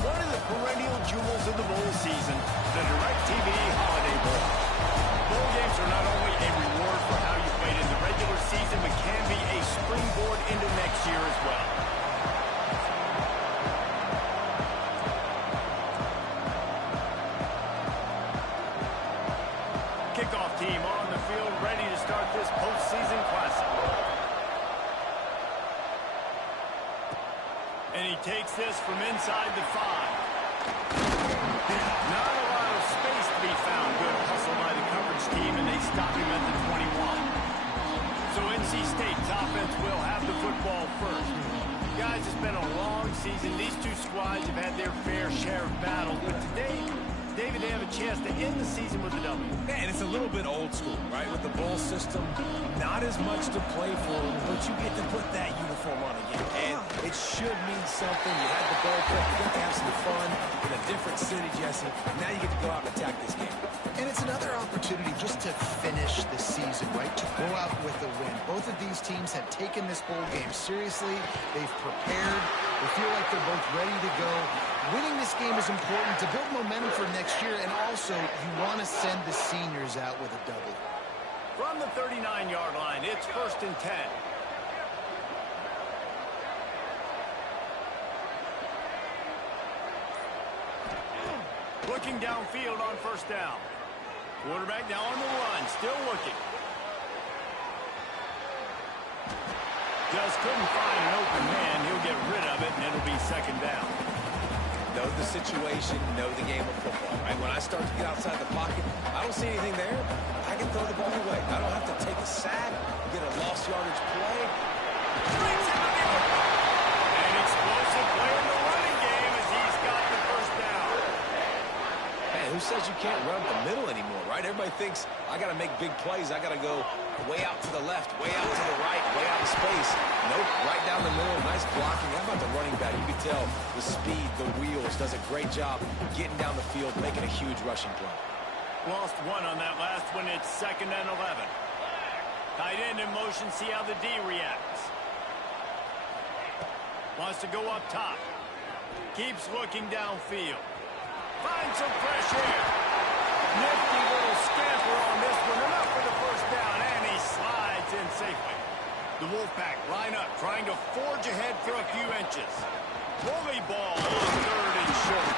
One of the perennial jewels of the bowl season, the DirecTV Holiday Bowl. Bowl games are not only a reward for how you played in the regular season, but can be a springboard into next year as well. Kickoff team on the field, ready to start this postseason classic. And he takes this from inside the 5. Not a lot of space to be found. Good hustle by the coverage team, and they stop him at the 21. So NC State's offense will have the football first. Guys, it's been a long season. These two squads have had their fair share of battles, but today, David, they have a chance to end the season with a W. And it's a little bit old school, right? With the bowl system, not as much to play for, but you get to put that uniform on again. And it should mean something. You had the bowl prep, you got to have some fun in a different city, Jesse. Now you get to go out and attack this game. And it's another opportunity just to finish the season, right? To go out with a win. Both of these teams have taken this bowl game seriously. They've prepared. They feel like they're both ready to go. Winning this game is important to build momentum for next year, and also you want to send the seniors out with a W. From the 39-yard line, it's 1st and 10. Looking downfield on 1st down. Quarterback now on the run, still looking. Just couldn't find an open man. He'll get rid of it, and it'll be 2nd down. Know the situation, know the game of football, right? When I start to get outside the pocket, I don't see anything there. I can throw the ball away. I don't have to take a sack, get a lost yardage play. An explosive play in the running game as he's got the 1st down. Man, who says you can't run up the middle anymore, right? Everybody thinks I got to make big plays. I got to go way out to the left, way out to the right, way out of space. Nope, right down the middle, nice blocking. How about the running back? You can tell the speed, the wheels, does a great job getting down the field, making a huge rushing play. Lost 1 on that last one. It's 2nd and 11. Tight end in motion, see how the D reacts. Wants to go up top. Keeps looking downfield. Finds some fresh air. Nifty little scamper on this one. Enough for the 1st down, and he slides in safely. The Wolfpack line up, trying to forge ahead for a few inches. Bully ball on 3rd and short.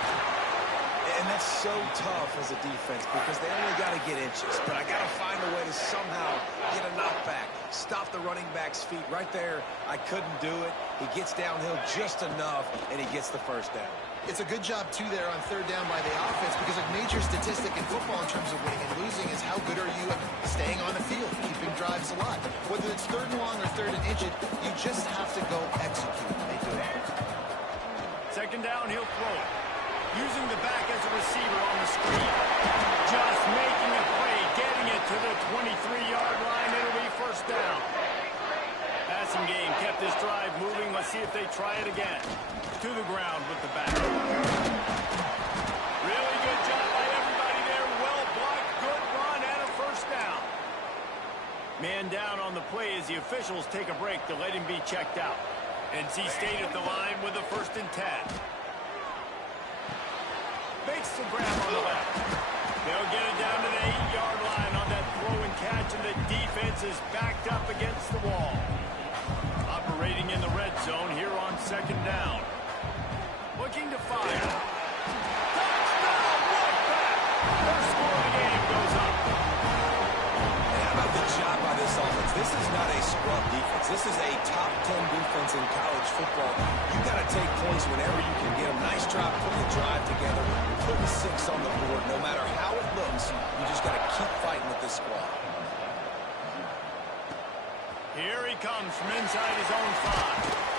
And that's so tough as a defense because they only got to get inches. But I got to find a way to somehow get a knockback. Stop the running back's feet right there. I couldn't do it. He gets downhill just enough, and he gets the 1st down. It's a good job, too, there on 3rd down by the offense because a major statistic in football in terms of winning and losing is how good are you at staying on the field, keeping drives alive. Whether it's 3rd and long or 3rd and inches, you just have to go execute. They do it. 2nd down, he'll throw it. Using the back as a receiver on the screen. Just making a play, getting it to the 23-yard line. It'll be 1st down. Passing game kept this drive moving. Let's see if they try it again. To the ground with the back. Really good job by everybody there. Well blocked, good run, and a 1st down. Man down on the play as the officials take a break to let him be checked out. NC State at the line with a 1st and 10. Makes the grab on the left. They'll get it down to the 8-yard line on that throw and catch, and the defense is backed up against the wall. Operating in the red zone here on 2nd down. Looking to fire. Touchdown, Wolfpack! First score of the game goes up. And how about the job by this offense? This is not a scrub defense. This is a top 10 defense in college football. You got to take points whenever you can get them. Nice job putting the drive together, putting 6 on the board. No matter how it looks, you just got to keep fighting with this squad. Here he comes from inside his own 5.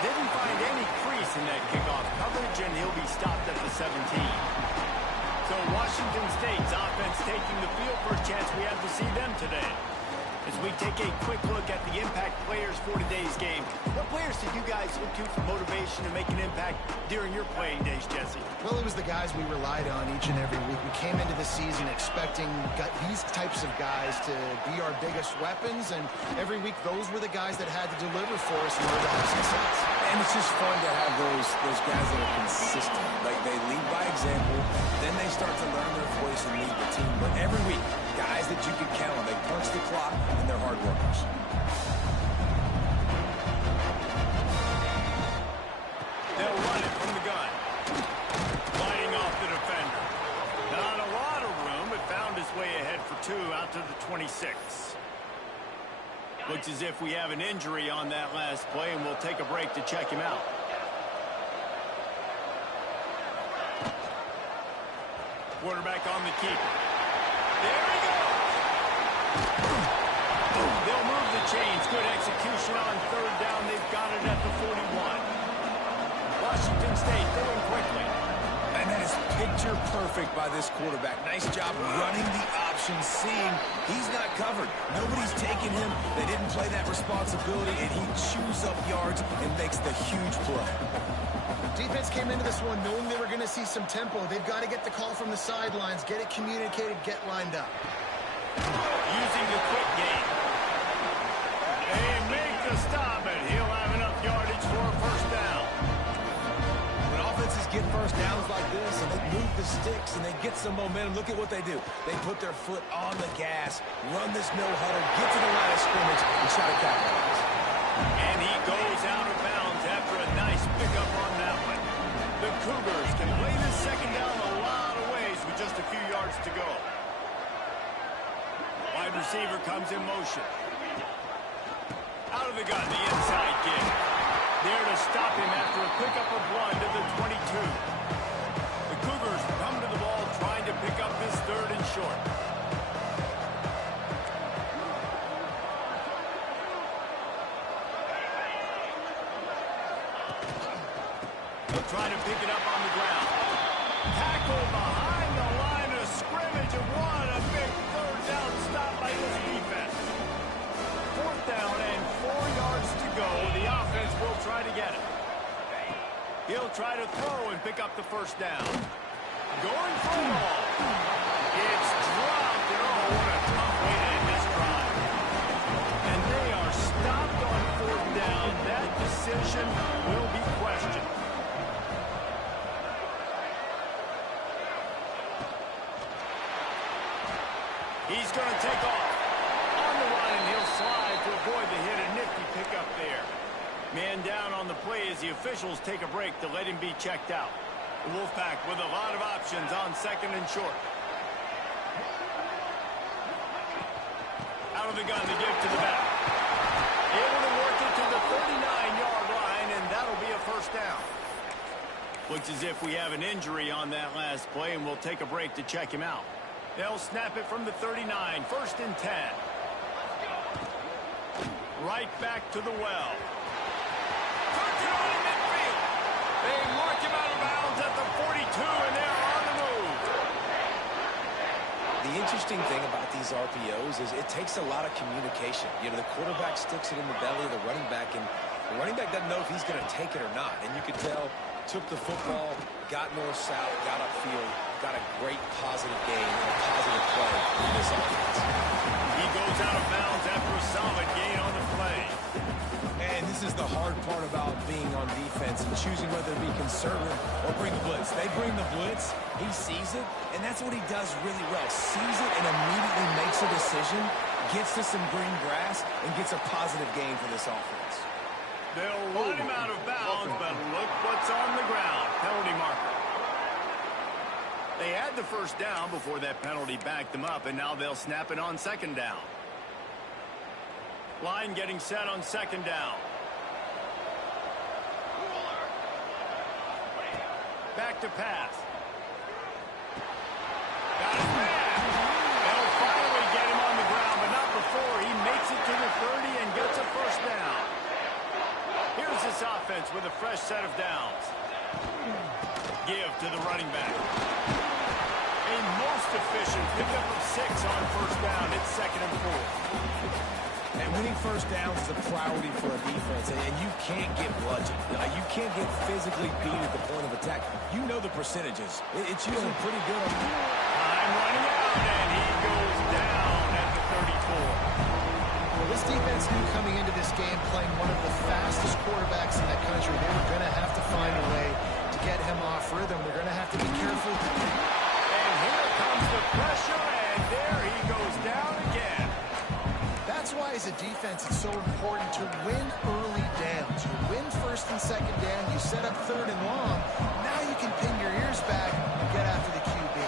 Didn't find any crease in that kickoff coverage, and he'll be stopped at the 17. So Washington State's offense taking the field. First chance we have to see them today. As we take a quick look at the impact players for today's game, what players did you guys look to for motivation to make an impact during your playing days, Jesse? Well, it was the guys we relied on each and every week. We came into the season expecting these types of guys to be our biggest weapons, and every week those were the guys that had to deliver for us in order to have success. And it's just fun to have those guys that are consistent. Like, they lead by example, then they start to learn their voice and lead the team. But every week, guys that you can count on, they punch the clock, and they're hard workers. They'll run it from the gun. Fighting off the defender. Not a lot of room, but found his way ahead for 2 out to the 26. Looks as if we have an injury on that last play, and we'll take a break to check him out. Quarterback on the keeper. There he goes! They'll move the chains. Good execution on 3rd down. They've got it at the 41. Washington State going quickly. And that is picture perfect by this quarterback. Nice job running the option, seeing he's not covered. Nobody's taking him. They didn't play that responsibility, and he chews up yards and makes the huge play. Defense came into this one knowing they were going to see some tempo. They've got to get the call from the sidelines, get it communicated, get lined up. Using the quick game. They make the stop, and he'll have enough yardage for a 1st down. When offenses get 1st downs like this, and they move the sticks, and they get some momentum, look at what they do. They put their foot on the gas, run this no-huddle, get to the line of scrimmage, and try to capitalize. And he goes out of bounds after a nice pickup on that one. The Cougars can play this 2nd down a lot of ways with just a few yards to go. Wide receiver comes in motion. Out of the gun, the inside kick. There to stop him after a pickup of 1 to the 22. The Cougars come to the ball trying to pick up this 3rd and short. They'll try to pick it up on the ground. Tackle behind the line of scrimmage, and what a big 3rd down stop by this defense. 4th down and 4 yards to go. The offense will try to get it. He'll try to throw and pick up the 1st down. Going for it all. It's dropped, and oh, what a tough way to end this drive. And they are stopped on 4th down. That decision will be questioned. He's going to take off. On the run, and he'll slide to avoid the hit. A nifty pickup there. Man down on the play as the officials take a break to let him be checked out. The Wolfpack with a lot of options on 2nd and short. Out of the gun, the give to the back. Able to work it to the 39-yard line, and that'll be a 1st down. Looks as if we have an injury on that last play, and we'll take a break to check him out. They'll snap it from the 39, 1st and 10. Right back to the well. Tucked it on in midfield. They mark him out of bounds at the 42, and they're on the move. The interesting thing about these RPOs is it takes a lot of communication. You know, the quarterback sticks it in the belly of the running back, and the running back doesn't know if he's going to take it or not. And you could tell, took the football, got north-south, got upfield, got a great positive game and a positive play in this offense. He goes out of bounds after a solid gain on the play. And this is the hard part about being on defense and choosing whether to be conservative or bring the blitz. They bring the blitz, he sees it, and that's what he does really well. Sees it and immediately makes a decision, gets to some green grass, and gets a positive gain for this offense. They'll run him out of bounds, but look what's on the ground. Penalty marker. They had the 1st down before that penalty backed them up, and now they'll snap it on 2nd down. Line getting set on 2nd down. Back to pass. Got his man. They'll finally get him on the ground, but not before he makes it to the 30 and gets a 1st down. Here's this offense with a fresh set of downs. Give to the running back. A most efficient pickup of 6 on 1st down. It's 2nd and 4. And winning 1st downs is a priority for a defense, and you can't get bludgeoned. You can't get physically beat at the point of attack. You know the percentages. It's usually pretty good. Time running out, and he goes down at the 34. Well, this defense knew coming into this game playing one of the fastest quarterbacks in the country. They rhythm. They're going to have to be careful. And here comes the pressure, and there he goes down again. That's why, as a defense, it's so important to win early downs. You win first and second down, you set up third and long. Now you can pin your ears back and get after the QB.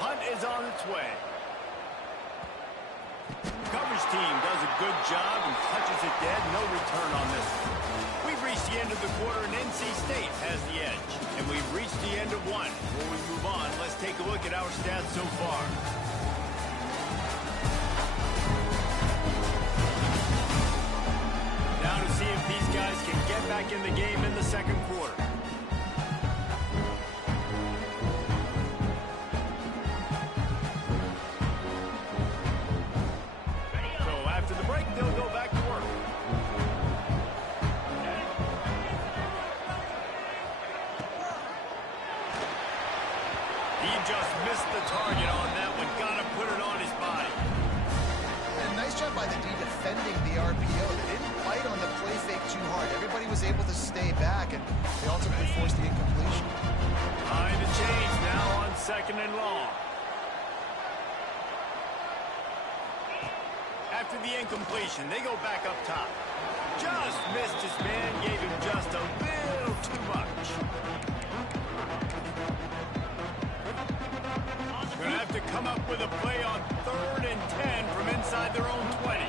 Hunt is on its way. Coverage team does a good job and touches it dead. No return on this one. We've reached the end of the quarter, and NC State has the edge. And we've reached the end of one. Before we move on, let's take a look at our stats so far. Now to see if these guys can get back in the game in the second quarter. So after the break, they'll go back to work. He just missed the target on that one. Got to put it on his body. And nice job by the D defending the RPO. They didn't bite on the play fake too hard. Everybody was able to stay back, and they ultimately forced the incompletion. Behind the change now on second and long. After the incompletion, they go back up top. Just missed his man, gave him just a little too much. Going to have to come up with a play on 3rd and 10 from inside their own 20.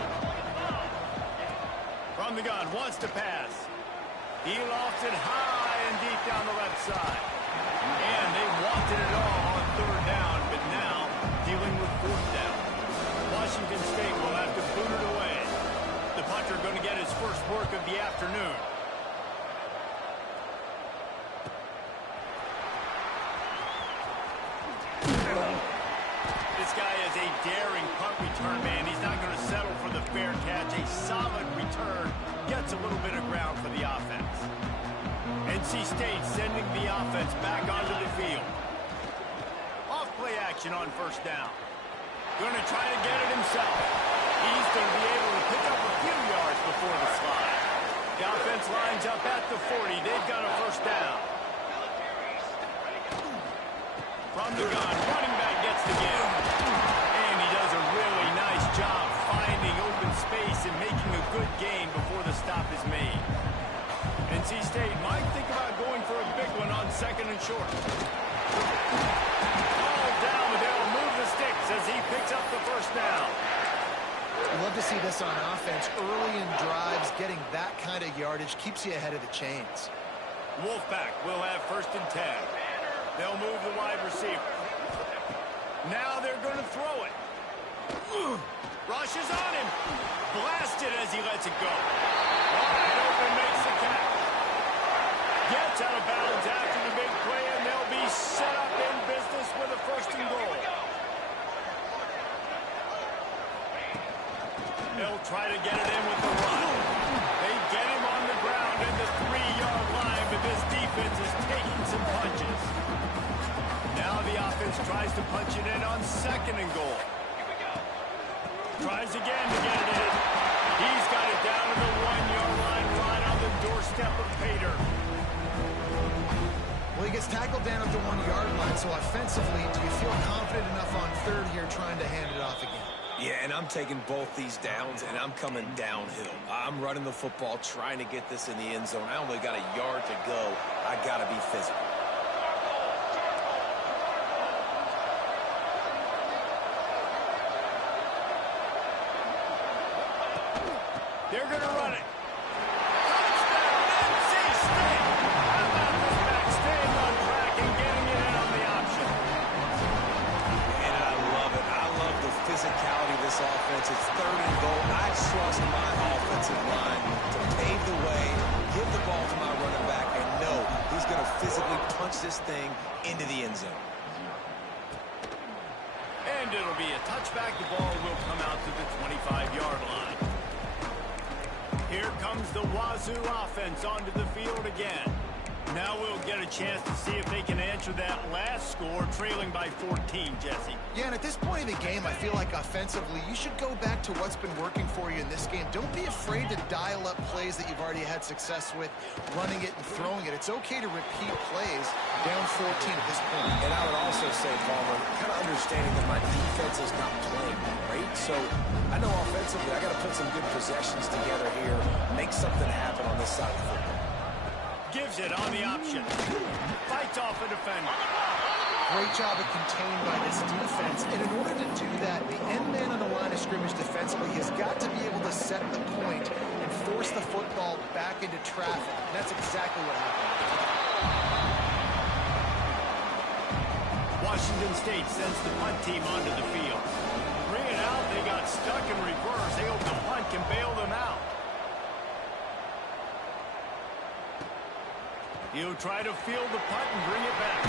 From the gun, wants to pass. He lofts it high and deep down the left side. And they wanted it all on 3rd down, but now dealing with 4th down. Washington State will have to boot it away. The punter going to get his first work of the afternoon. This guy is a daring punt return man. He's not going to settle for the fair catch. A solid return gets a little bit of ground for the offense. NC State sending the offense back onto the field. Off play action on 1st down. Going to try to get it himself. He's going to be able to pick up a few yards before the slide. The offense lines up at the 40. They've got a 1st down. From the gun, running back gets the give. And he does a really nice job finding open space and making a good gain before the stop is made. NC State might think about going for a big one on 2nd and short. All down, but they'll move the sticks as he picks up the 1st down. I love to see this on offense. Early in drives, getting that kind of yardage keeps you ahead of the chains. Wolfpack will have 1st and 10. They'll move the wide receiver. Now they're going to throw it. Rushes on him. Blasted as he lets it go. Wide open, makes the catch. Gets out of bounds after the big play, and they'll be set up in business with a 1st and goal. They'll try to get it in with the run. They get him on the ground at the 3-yard line, but this defense is taking some punches. Now the offense tries to punch it in on 2nd and goal. Tries again to get it in. He's got it down to the 1-yard line, right on the doorstep of Pater. Well, he gets tackled down at the 1-yard line, so offensively, do you feel confident enough on 3rd here trying to hand it off again? Yeah, and I'm taking both these downs, and I'm coming downhill. I'm running the football, trying to get this in the end zone. I only got a yard to go. I got to be physical. They're going to run it. Touchdown, NC State! How about this back staying on track and getting it in on the option? And I love it. I love the physicality of this offense. It's 3rd and goal. I trust my offensive line to pave the way, give the ball to my running back, and know he's going to physically punch this thing into the end zone. And it'll be a touchback. The ball will come out to the 25-yard line. Here comes the Wazoo offense onto the field again. Now we'll get a chance to see if they can answer that last score, trailing by 14, Jesse. Yeah, and at this point in the game, I feel like offensively, you should go back to what's been working for you in this game. Don't be afraid to dial up plays that you've already had success with, running it and throwing it. It's okay to repeat plays down 14 at this point. And I would also say, Palmer, kind of understanding that my defense is not playing great. So I know offensively, I got to put some good possessions together here, make something happen on this side of the football. Gives it on the option. Fights off a defender. Great job of contained by this defense. And in order to do that, the end man on the line of scrimmage defensively has got to be able to set the point and force the football back into traffic. And that's exactly what happened. Washington State sends the punt team onto the field. Bring it out. They got stuck in reverse. They hope the punt can bail them out. He'll try to field the punt and bring it back.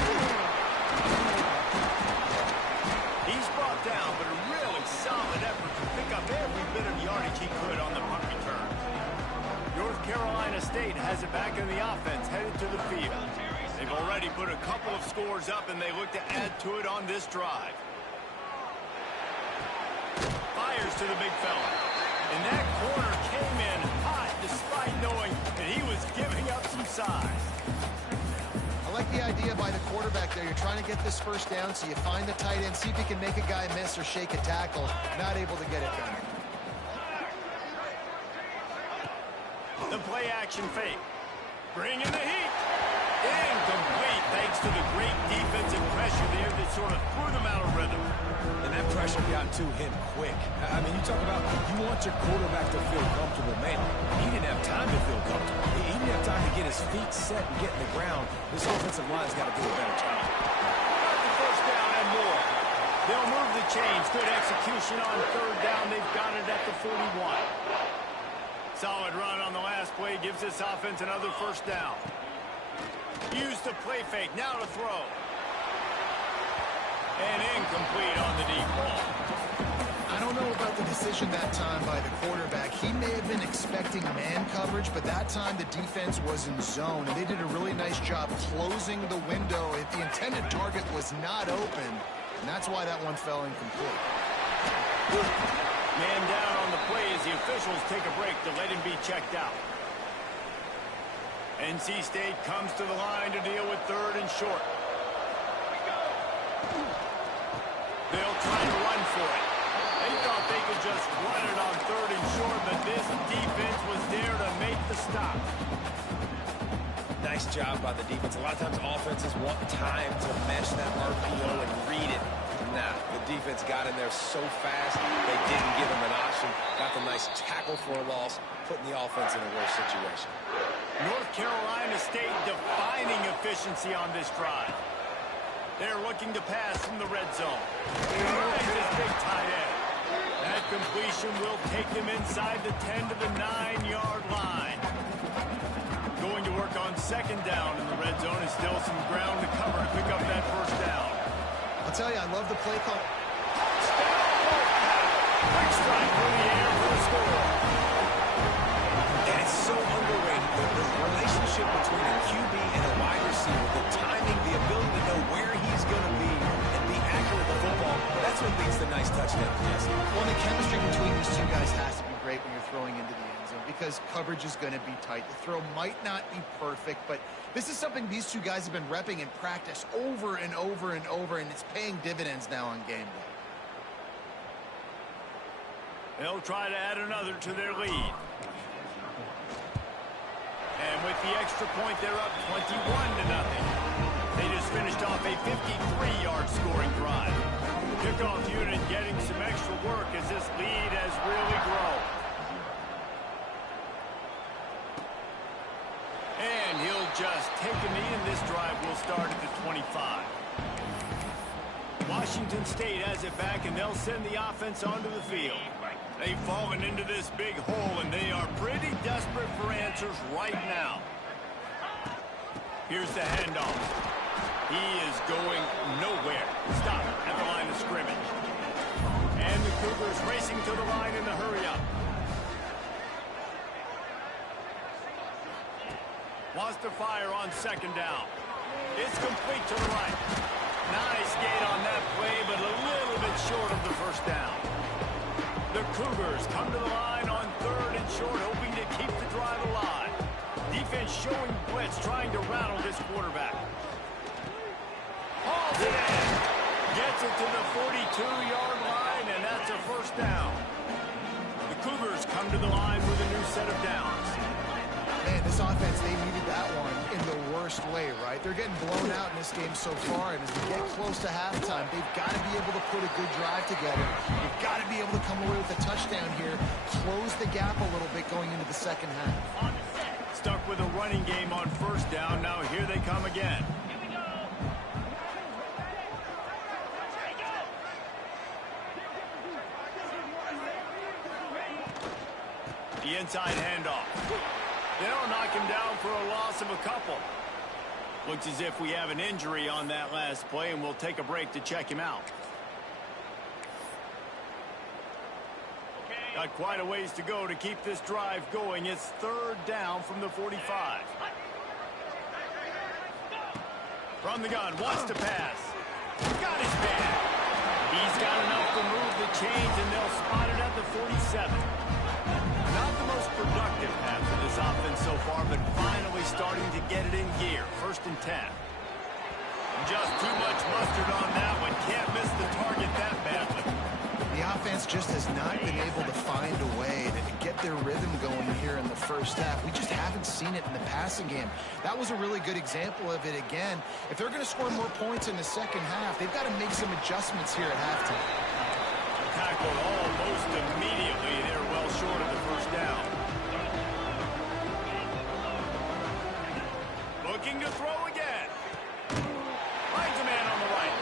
He's brought down, but a really solid effort to pick up every bit of yardage he could on the punt return. North Carolina State has it back in the offense, headed to the field. They've already put a couple of scores up, and they look to add to it on this drive. Fires to the big fella. And that corner came in hot despite knowing that he was giving up some size. I like the idea by the quarterback there. You're trying to get this first down, so you find the tight end, see if he can make a guy miss or shake a tackle. Not able to get it done. The play action fake. Bring in the heat. Incomplete thanks to the great defensive pressure there that sort of threw them out of rhythm. And that pressure got to him quick. I mean, you talk about you want your quarterback to feel comfortable. Man, he didn't have time to feel comfortable. He didn't have time to get his feet set and get in the ground. This offensive line's got to do a better job. Got the first down and more. They'll move the chains. Good execution on third down. They've got it at the 41. Solid run on the last play. Gives this offense another first down. Use the play fake. Now to throw. And incomplete on the deep ball. I don't know about the decision that time by the quarterback. He may have been expecting man coverage, but that time the defense was in zone, and they did a really nice job closing the window. If the intended target was not open, and that's why that one fell incomplete. Man down on the play as the officials take a break to let him be checked out. NC State comes to the line to deal with third and short. They'll try to run for it. They thought they could just run it on third and short, but this defense was there to make the stop. Nice job by the defense. A lot of times offenses want time to mesh that RPO and read it. Nah, the defense got in there so fast, they didn't give him an option. Got the nice tackle for a loss, putting the offense in a worse situation. North Carolina State defining efficiency on this drive. They're looking to pass from the red zone. Finds his big tight end. That completion will take him inside the 10 to the 9-yard line. Going to work on second down in the red zone, and still some ground to cover to pick up that first down. I'll tell you, I love the play call. Quick strike through the air for the score. And it's so underrated, the relationship between a QB and a wide receiver, the timing, the ability to know where he's going to be and be accurate with the football, that's what leads to nice touchdowns, Jesse. Well, the chemistry between these two guys has to be great when you're throwing into the end zone because coverage is going to be tight. The throw might not be perfect, but this is something these two guys have been repping in practice over and over and over, and it's paying dividends now on game day. They'll try to add another to their lead. And with the extra point, they're up 21-0. They just finished off a 53-yard scoring drive. Kickoff unit getting some extra work as this lead has really grown. And he'll just take a knee, and this drive will start at the 25. Washington State has it back, and they'll send the offense onto the field. They've fallen into this big hole, and they are pretty desperate for answers right now. Here's the handoff. He is going nowhere. Stop at the line of scrimmage. And the Cougars racing to the line in the hurry-up. Wants to fire on second down. It's complete to the right. Nice gain on that play, but a little bit short of the first down. The Cougars come to the line on third and short, hoping to keep the drive alive. Defense showing blitz, trying to rattle this quarterback. Hauls it in. Gets it to the 42-yard line, and that's a first down. The Cougars come to the line with a new set of downs. Man, this offense, they needed that one in the worst way, right? They're getting blown out in this game so far, and as we get close to halftime, they've got to be able to put a good drive together. They've got to be able to come away with a touchdown here, close the gap a little bit going into the second half. Stuck with a running game on first down. Now here they come again. The inside handoff. They'll knock him down for a loss of a couple. Looks as if we have an injury on that last play, and we'll take a break to check him out. Got quite a ways to go to keep this drive going. It's third down from the 45. From the gun, wants to pass. Got his man. He's got enough to move the chains, and they'll spot it at the 47. Not the most productive half of this offense so far, but finally starting to get it in gear. First and 10. Just too much mustard on that one. Can't miss the target that badly. The offense just has not been able to find a way to get their rhythm going here in the first half. We just haven't seen it in the passing game. That was a really good example of it again. If they're going to score more points in the second half, they've got to make some adjustments here at halftime. Tackled almost immediately. They're well short of the first down. Looking to throw again. Finds a man on the right.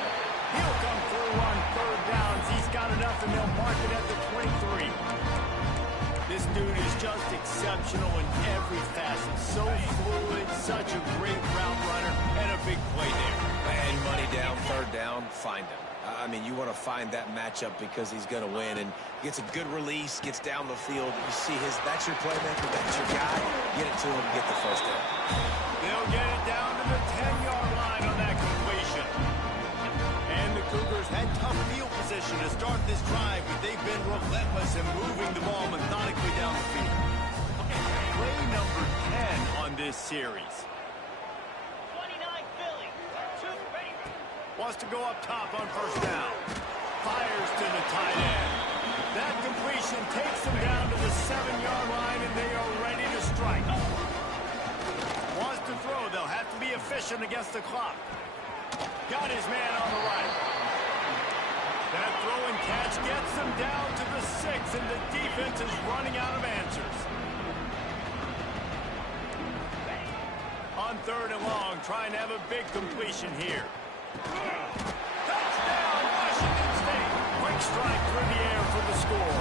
He'll come through on third downs. He's got enough, and they'll mark it at the 23. This dude is just exceptional in every facet. So fluid, such a great route runner, and a big play there. And money down, third down, find him. I mean, you want to find that matchup because he's going to win, and gets a good release, gets down the field. You see that's your playmaker, that's your guy. Get it to him, get the first down. They'll get it down to the 10-yard line on that completion. And the Cougars had tough field position to start this drive, but they've been relentless in moving the ball methodically down the field. Play number 10 on this series. Wants to go up top on first down. Fires to the tight end. That completion takes them down to the 7-yard line, and they are ready to strike. Wants to throw. They'll have to be efficient against the clock. Got his man on the right. That throw and catch gets them down to the 6, and the defense is running out of answers. On third and long, trying to have a big completion here. Touchdown, Washington State. Quick strike through the air for the score.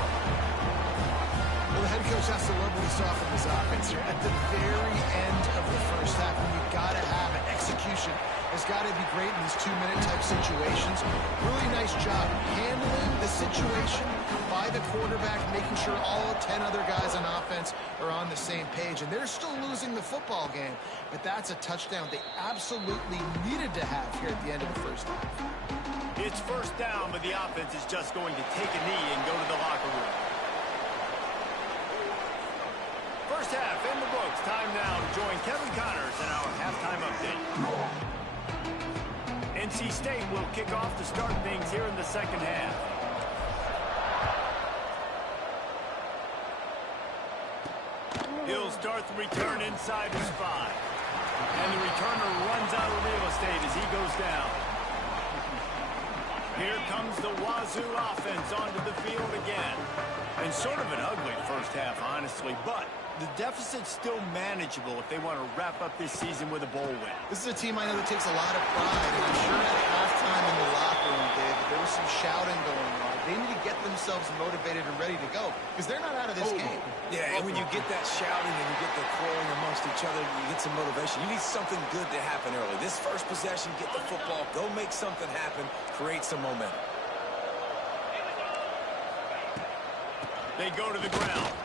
Well, the head coach has to love what he saw from this offense here. At the very end of the first half, when you've got to have it, execution has got to be great in these two-minute type situations. Really nice job handling the situation by the quarterback, making sure all 10 other guys on offense are on the same page. And they're still losing the football game, but that's a touchdown they absolutely needed to have here at the end of the first half. It's first down, but the offense is just going to take a knee and go to the locker room. First half in the books. Time now to join Kevin Connors in our halftime update. NC State will kick off to start things here in the second half. He'll start the return inside his 5. And the returner runs out of real estate as he goes down. Here comes the Wazoo offense onto the field again. And sort of an ugly first half, honestly, but the deficit's still manageable if they want to wrap up this season with a bowl win. This is a team I know that takes a lot of pride, and I'm sure at halftime in the locker room, Dave, there was some shouting going on. They need to get themselves motivated and ready to go, because they're not out of this game. Yeah, and when you get that shouting and you get the quarreling amongst each other, you get some motivation. You need something good to happen early. This first possession, get the football, go make something happen, create some momentum. They go to the ground.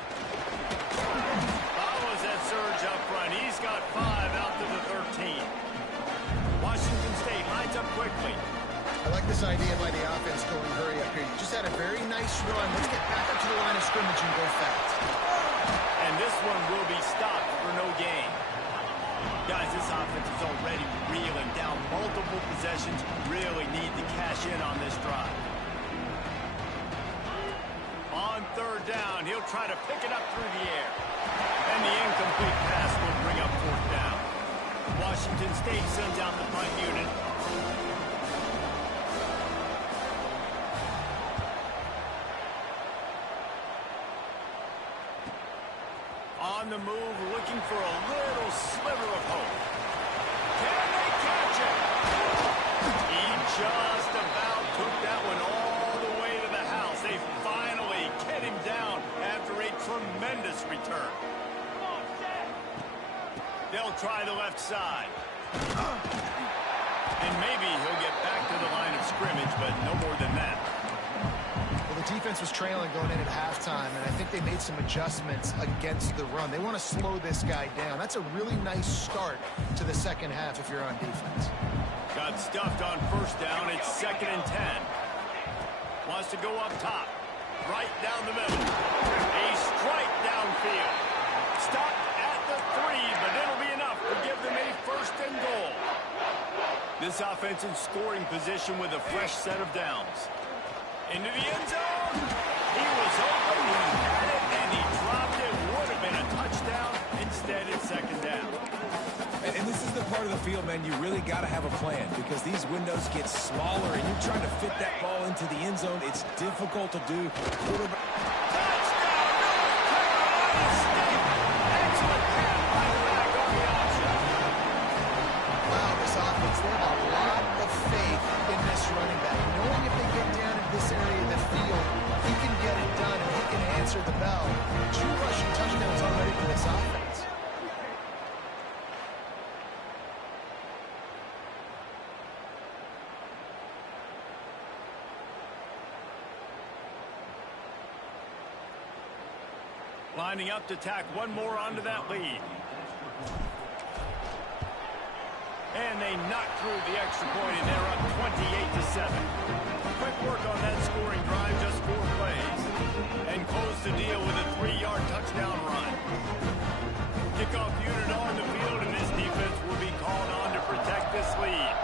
Follows that surge up front. He's got 5 out points up quickly. I like this idea by the offense going hurry up here. You just had a very nice run. Let's get back up to the line of scrimmage and go fast. And this one will be stopped for no gain. Guys, this offense is already reeling down multiple possessions. Really need to cash in on this drive. On third down, he'll try to pick it up through the air. And the incomplete pass will bring up fourth down. Washington State sends out the punt unit. On the move, looking for a little sliver of hope. Can they catch it? He just about took that one all the way to the house. They finally get him down after a tremendous return. They'll try the left side. And maybe he'll get back to the line of scrimmage, but no more than that. Well, the defense was trailing going in at halftime, and I think they made some adjustments against the run. They want to slow this guy down. That's a really nice start to the second half if you're on defense. Got stuffed on first down. It's 2nd and 10. Wants to go up top. Right down the middle. A strike downfield. Stopped at the 3, but it'll be enough to give them a 1st and goal. This offense in scoring position with a fresh set of downs. Into the end zone. He was open, he had it, and he dropped it. Would have been a touchdown. Instead, it's 2nd down. And this is the part of the field, man, you really got to have a plan because these windows get smaller and you're trying to fit that ball into the end zone. It's difficult to do. The bell. 2 rushing touchdowns already for this offense. Lining up to tack one more onto that lead. And they knock through the extra point, and they're up 28-7. Quick work on that scoring drive, just 4 plays. And close the deal with a 3-yard touchdown run. Kickoff unit on the field, and this defense will be called on to protect this lead.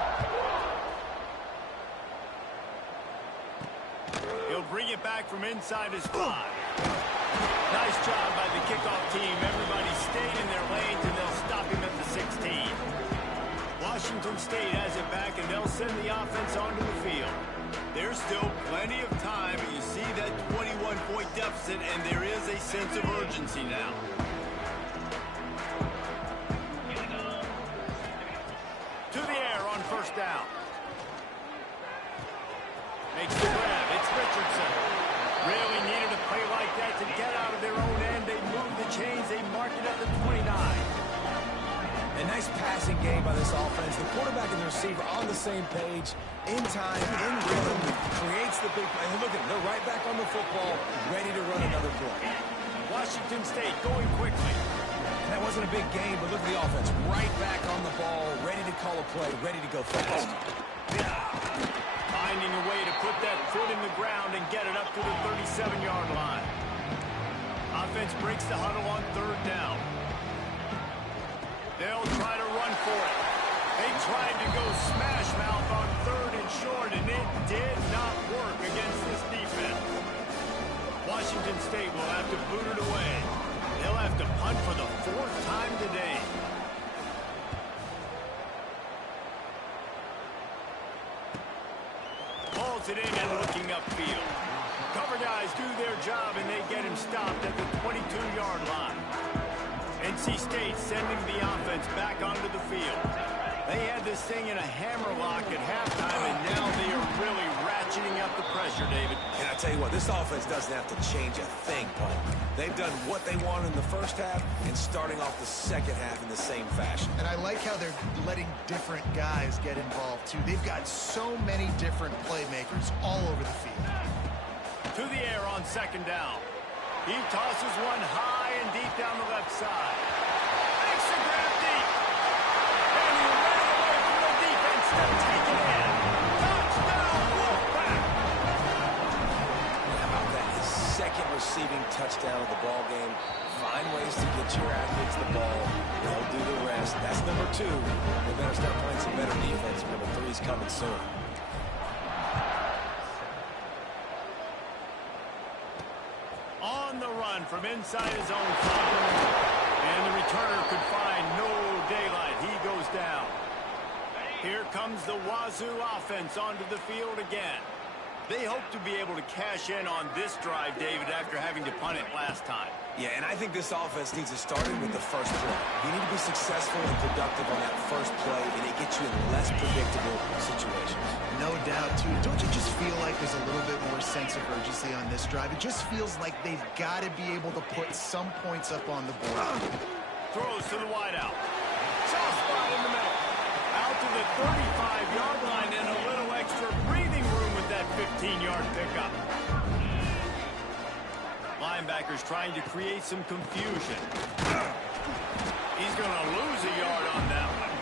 He'll bring it back from inside his 5. Nice job by the kickoff team. Everybody stayed in their lanes, and they'll stop him at the 16. Washington State has it back, and they'll send the offense onto the field. There's still plenty of time. You see that 21-point deficit, and there is a sense of urgency now. To the air on first down. Makes the grab. It's Richardson. Really needed a play like that to get out of their own end. They moved the chains. They marked it at the 29. A nice passing game by this offense. The quarterback and the receiver on the same page, in time, in rhythm, creates the big play. And look at them, they're right back on the football, ready to run another play. Washington State going quickly. And that wasn't a big game, but look at the offense. Right back on the ball, ready to call a play, ready to go fast. Finding a way to put that foot in the ground and get it up to the 37-yard line. Offense breaks the huddle on third down. They'll try to run for it. They tried to go smash mouth on 3rd and short, and it did not work against this defense. Washington State will have to boot it away. They'll have to punt for the 4th time today. Pulls it in and looking upfield. Cover guys do their job, and they get him stopped at the 22-yard line. NC State sending the offense back onto the field. They had this thing in a hammerlock at halftime, and now they are really ratcheting up the pressure, David. And I tell you what, this offense doesn't have to change a thing, Paul. They've done what they wanted in the first half and starting off the second half in the same fashion. And I like how they're letting different guys get involved, too. They've got so many different playmakers all over the field. To the air on 2nd down. He tosses one high and deep down the left side. Makes the grab deep. And he ran away from the defense to take it in. second receiving touchdown of the ball game. Find ways to get your athletes the ball. They'll do the rest. That's number 2. They better start playing some better defense. Number 3 is coming soon. On the run from inside his own 5. And the returner could find no daylight. He goes down. Here comes the Wazoo offense onto the field again. They hope to be able to cash in on this drive, David, after having to punt it last time. Yeah, and I think this offense needs to start with the first play. You need to be successful and productive on that first play, and it gets you in less predictable situations. No doubt, too. Don't you just feel like there's a little bit more sense of urgency on this drive? It just feels like they've got to be able to put some points up on the board. Throws to the wideout. Soft spot in the middle. Out to the 35-yard line and a little extra breathing room with that 15-yard pickup. Linebackers trying to create some confusion. He's going to lose a yard on that one.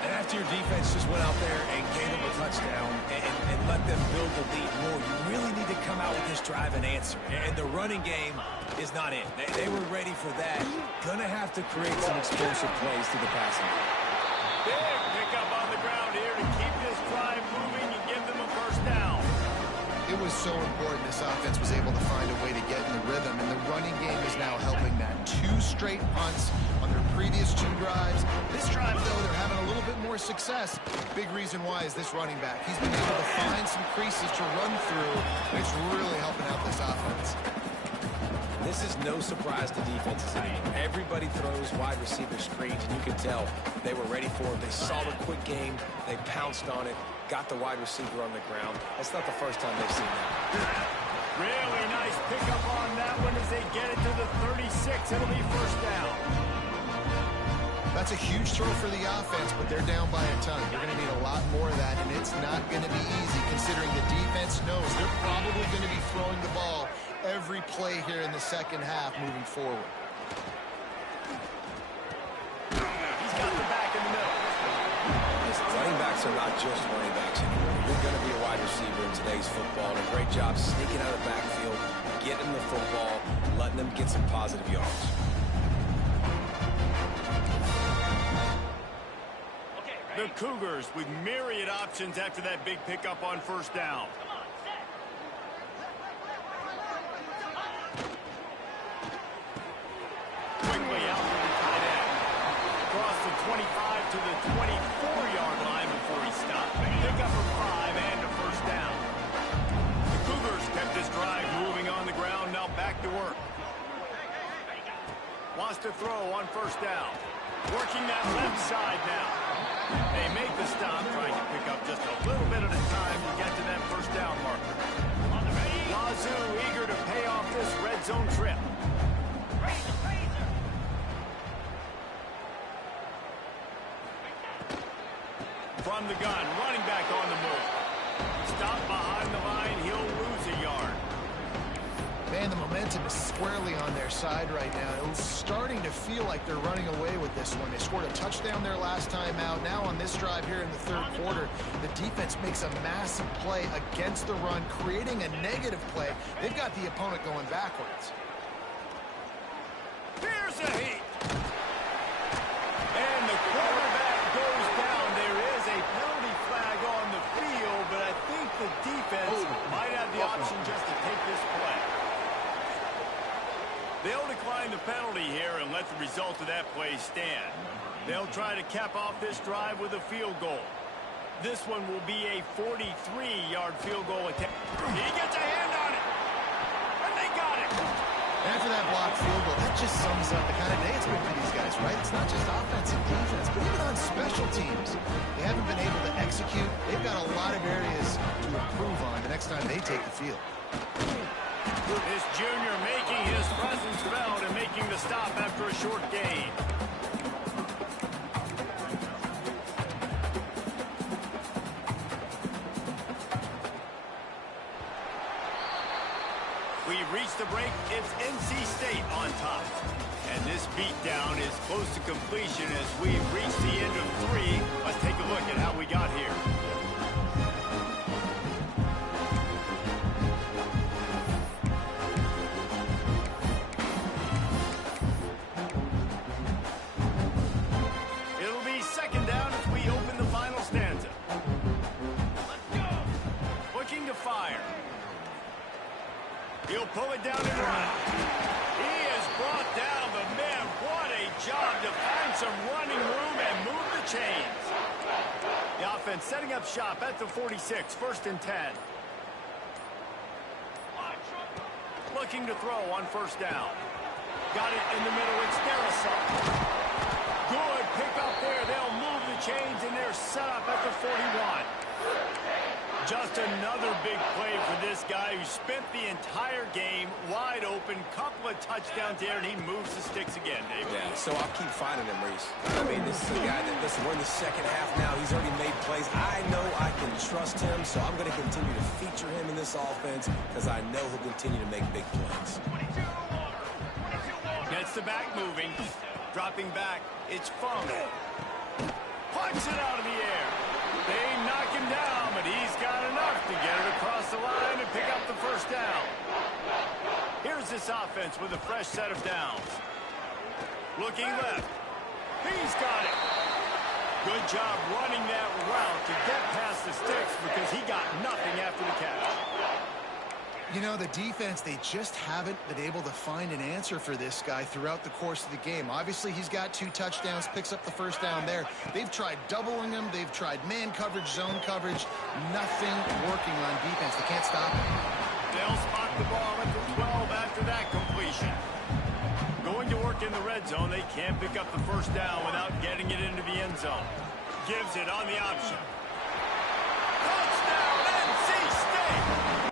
And after your defense just went out there and gave them a touchdown and let them build the lead more, you really need to come out with this drive and answer. And the running game is not in. They were ready for that. Going to have to create some explosive plays through the passing game. Big pickup on the ground here to keep this drive moving and give them a first down. It was so important this offense was able to find a way to get in the rhythm, and the running game is now helping that. 2 straight punts on their previous 2 drives. This drive, though, they're having a little bit more success. Big reason why is this running back. He's been able to find some creases to run through, and it's really helping out this offense. This is no surprise to defenses anymore. Everybody throws wide receiver screens, and you can tell they were ready for it. They saw the quick game. They pounced on it, got the wide receiver on the ground. That's not the first time they've seen that. Really nice pickup on that one as they get it to the 36. It'll be first down. That's a huge throw for the offense, but they're down by a ton. They're going to need a lot more of that, and it's not going to be easy considering the defense knows they're probably going to be throwing the ball every play here in the second half moving forward. He's got the back in the middle. Running backs are not just running backs anymore. You're going to be a wide receiver in today's football, and a great job sneaking out of the backfield, getting the football, letting them get some positive yards. The Cougars with myriad options after that big pickup on first down. Quickly out to the tight end. Across the 25 to the 24-yard line before he stopped. Pickup for 5 and a first down. The Cougars kept this drive moving on the ground, now back to work. Wants to throw on first down. Working that left side now. They make the stop, trying to pick up just a little bit at a time to get to that first down marker. Wazoo eager to pay off this red zone trip. From the gun, running back on the move. Stop behind the line, he'll lose a yard. Man, the momentum is squarely on their side right now. It's starting to feel like they're running away with this one. They scored a touchdown their last time out. Now on this drive here in the third quarter, the defense makes a massive play against the run, creating a negative play. They've got the opponent going backwards. Here's a heat. And the quarterback goes down. There is a penalty flag on the field, but I think the defense might have the option just to take this play. They'll decline the penalty here and let the result of that play stand. They'll try to cap off this drive with a field goal. This one will be a 43-yard field goal attempt. He gets a hand on it. And they got it. After that blocked field goal, that just sums up the kind of day it's been for these guys, right? It's not just offense and defense, but even on special teams. They haven't been able to execute. They've got a lot of areas to improve on the next time they take the field. This junior making his presence felt and making the stop after a short gain. We've reached the break. It's NC State on top. And this beatdown is close to completion as we've reached the end of 3. Let's take a look at how we got here. He'll pull it down and run. He has brought down, but man, what a job to find some running room and move the chains. The offense setting up shop at the 46, 1st and 10. Looking to throw on 1st down. Got it in the middle. It's Marisol. Good pick up there. They'll move the chains, and they're set up at the 41. Just another big play for this guy who spent the entire game wide open. Couple of touchdowns there, and he moves the sticks again, David. Yeah, so I'll keep finding him, Reese. I mean, this is a guy that, listen, we're in the second half now. He's already made plays. I know I can trust him, so I'm going to continue to feature him in this offense because I know he'll continue to make big plays. Gets the back moving. Dropping back. It's Funk. Punch it out of the air. They knock him down, but he's got enough to get it across the line and pick up the 1st down. Here's this offense with a fresh set of downs. Looking left. He's got it. Good job running that route to get past the sticks because he got nothing after the catch. You know, the defense, they just haven't been able to find an answer for this guy throughout the course of the game. Obviously, he's got 2 touchdowns, picks up the 1st down there. They've tried doubling him. They've tried man coverage, zone coverage. Nothing working on defense. They can't stop him. They'll spot the ball at the 12 after that completion. Going to work in the red zone. They can't pick up the 1st down without getting it into the end zone. Gives it on the option. Touchdown, NC State!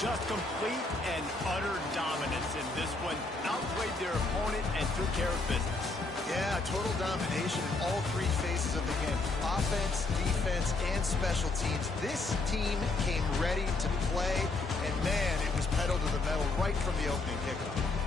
Just complete and utter dominance in this one. Outplayed their opponent and took care of business. Yeah, total domination in all 3 phases of the game. Offense, defense, and special teams. This team came ready to play, and man, it was pedal to the metal right from the opening kickoff.